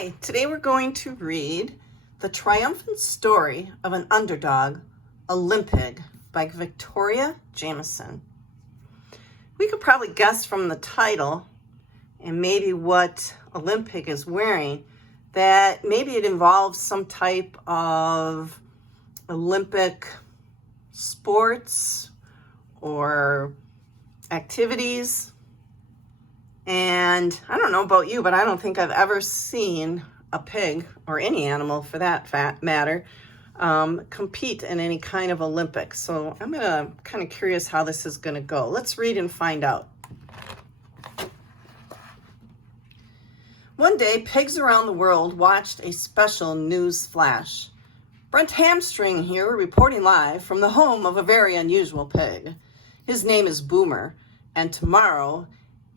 Hi, today we're going to read The Triumphant Story of an Underdog, Olympig by Victoria Jamieson. We could probably guess from the title and maybe what Olympig is wearing that maybe it involves some type of Olympic sports or activities. And I don't know about you, but I don't think I've ever seen a pig, or any animal for that matter, compete in any kind of Olympics. So I'm kind of curious how this is going to go. Let's read and find out. One day, pigs around the world watched a special news flash. Brent Hamstring here, reporting live from the home of a very unusual pig. His name is Boomer, and tomorrow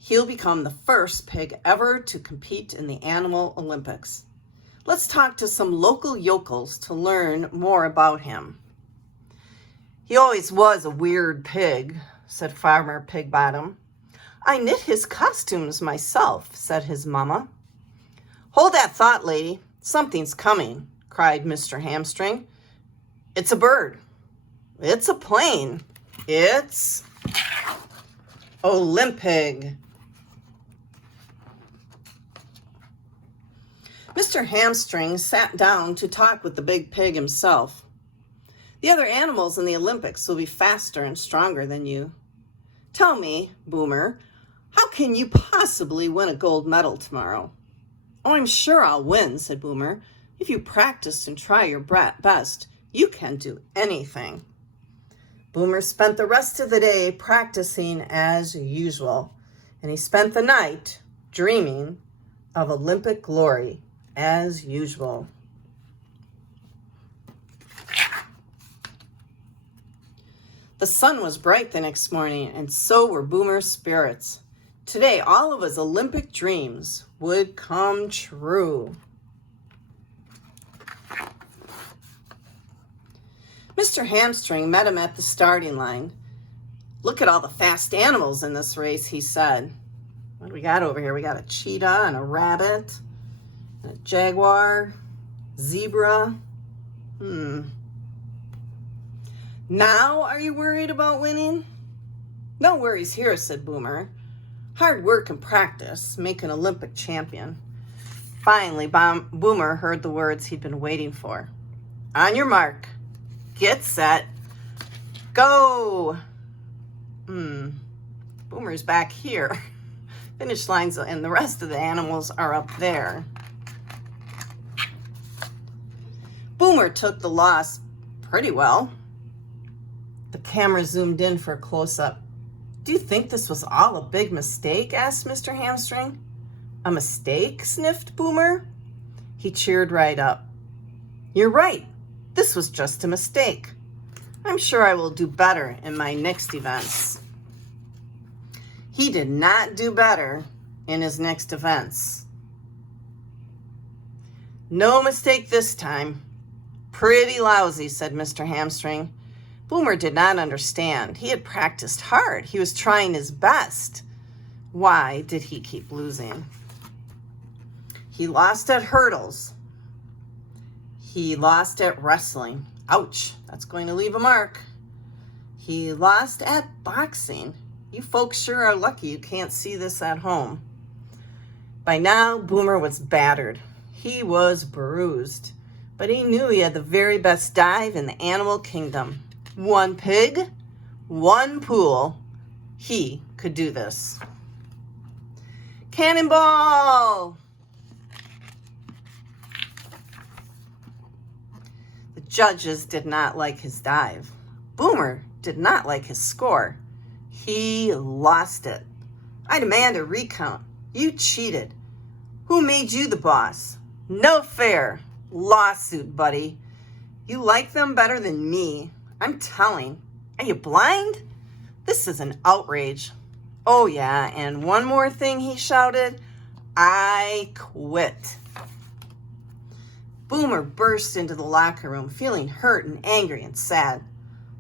he'll become the first pig ever to compete in the Animal Olympics. Let's talk to some local yokels to learn more about him. He always was a weird pig, said Farmer Pigbottom. I knit his costumes myself, said his mama. Hold that thought, lady. Something's coming, cried Mr. Hamstring. It's a bird. It's a plane. It's Olympig. Mr. Hamstring sat down to talk with the big pig himself. The other animals in the Olympics will be faster and stronger than you. Tell me, Boomer, how can you possibly win a gold medal tomorrow? Oh, I'm sure I'll win, said Boomer. If you practice and try your best, you can do anything. Boomer spent the rest of the day practicing as usual, and he spent the night dreaming of Olympic glory as usual. The sun was bright the next morning, and so were Boomer's spirits. Today, all of his Olympic dreams would come true. Mr. Hamstring met him at the starting line. Look at all the fast animals in this race, he said. What do we got over here? We got a cheetah and a rabbit, and a jaguar, zebra. Now are you worried about winning? No worries here, said Boomer. Hard work and practice make an Olympic champion. Finally, Boomer heard the words he'd been waiting for. On your mark. Get set. Go. Boomer's back here. Finish lines and the rest of the animals are up there. Boomer took the loss pretty well. The camera zoomed in for a close-up. Do you think this was all a big mistake? Asked Mr. Hamstring. A mistake? Sniffed Boomer. He cheered right up. You're right. This was just a mistake. I'm sure I will do better in my next events. He did not do better in his next events. No mistake this time. Pretty lousy, said Mr. Hamstring. Boomer did not understand. He had practiced hard. He was trying his best. Why did he keep losing? He lost at hurdles. He lost at wrestling. Ouch, that's going to leave a mark. He lost at boxing. You folks sure are lucky you can't see this at home. By now, Boomer was battered. He was bruised, but he knew he had the very best dive in the animal kingdom. One pig, one pool. He could do this. Cannonball! The judges did not like his dive. Boomer did not like his score. He lost it. I demand a recount. You cheated. Who made you the boss? No fair. Lawsuit, buddy. You like them better than me. I'm telling. Are you blind? This is an outrage. Oh yeah, and one more thing, he shouted. I quit. Boomer burst into the locker room, feeling hurt and angry and sad.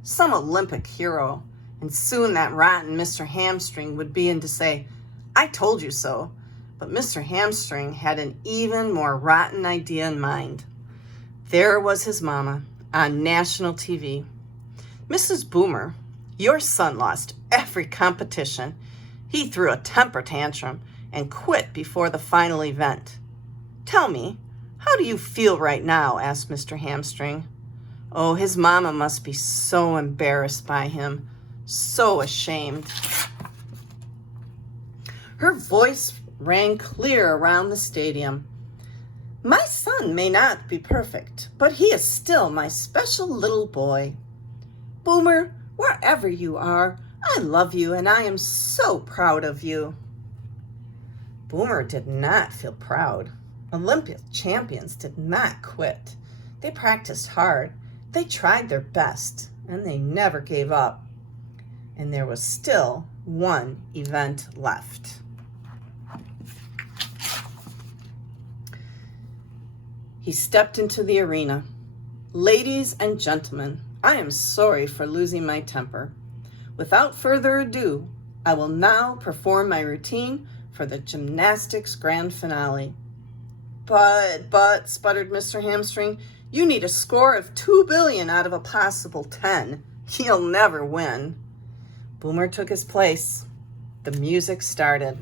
Some Olympic hero. And soon that rotten Mr. Hamstring would be in to say, I told you so. But Mr. Hamstring had an even more rotten idea in mind. There was his mama on national TV. "Mrs. Boomer, your son lost every competition. He threw a temper tantrum and quit before the final event. Tell me, how do you feel right now?" asked Mr. Hamstring. Oh, his mama must be so embarrassed by him, so ashamed. Her voice rang clear around the stadium. "My son may not be perfect, but he is still my special little boy. Boomer, wherever you are, I love you and I am so proud of you." Boomer did not feel proud. Olympic champions did not quit. They practiced hard. They tried their best, and they never gave up. And there was still one event left. He stepped into the arena. "Ladies and gentlemen, I am sorry for losing my temper. Without further ado, I will now perform my routine for the gymnastics grand finale." But, sputtered Mr. Hamstring, "you need a score of 2 billion out of a possible 10. You'll never win." Boomer took his place. The music started.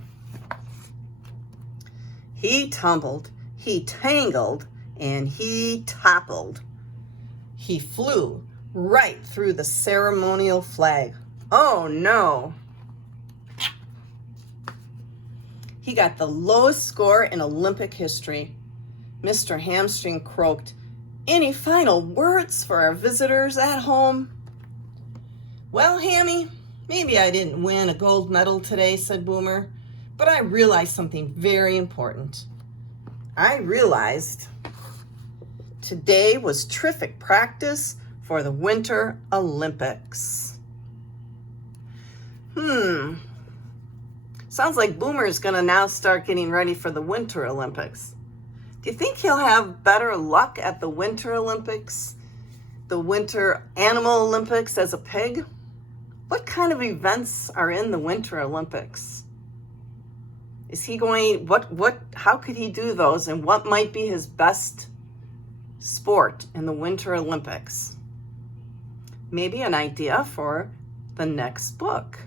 He tumbled, he tangled, and he toppled. He flew right through the ceremonial flag. Oh no! He got the lowest score in Olympic history. Mr. Hamstring croaked, "Any final words for our visitors at home?" "Well, Hammy, maybe I didn't win a gold medal today," said Boomer, "but I realized something very important. I realized today was terrific practice for the Winter Olympics." Sounds like Boomer's going to now start getting ready for the Winter Olympics. Do you think he'll have better luck at the Winter Olympics, the Winter Animal Olympics as a pig? What kind of events are in the Winter Olympics? Is he going, how could he do those, and what might be his best sport in the Winter Olympics? Maybe an idea for the next book.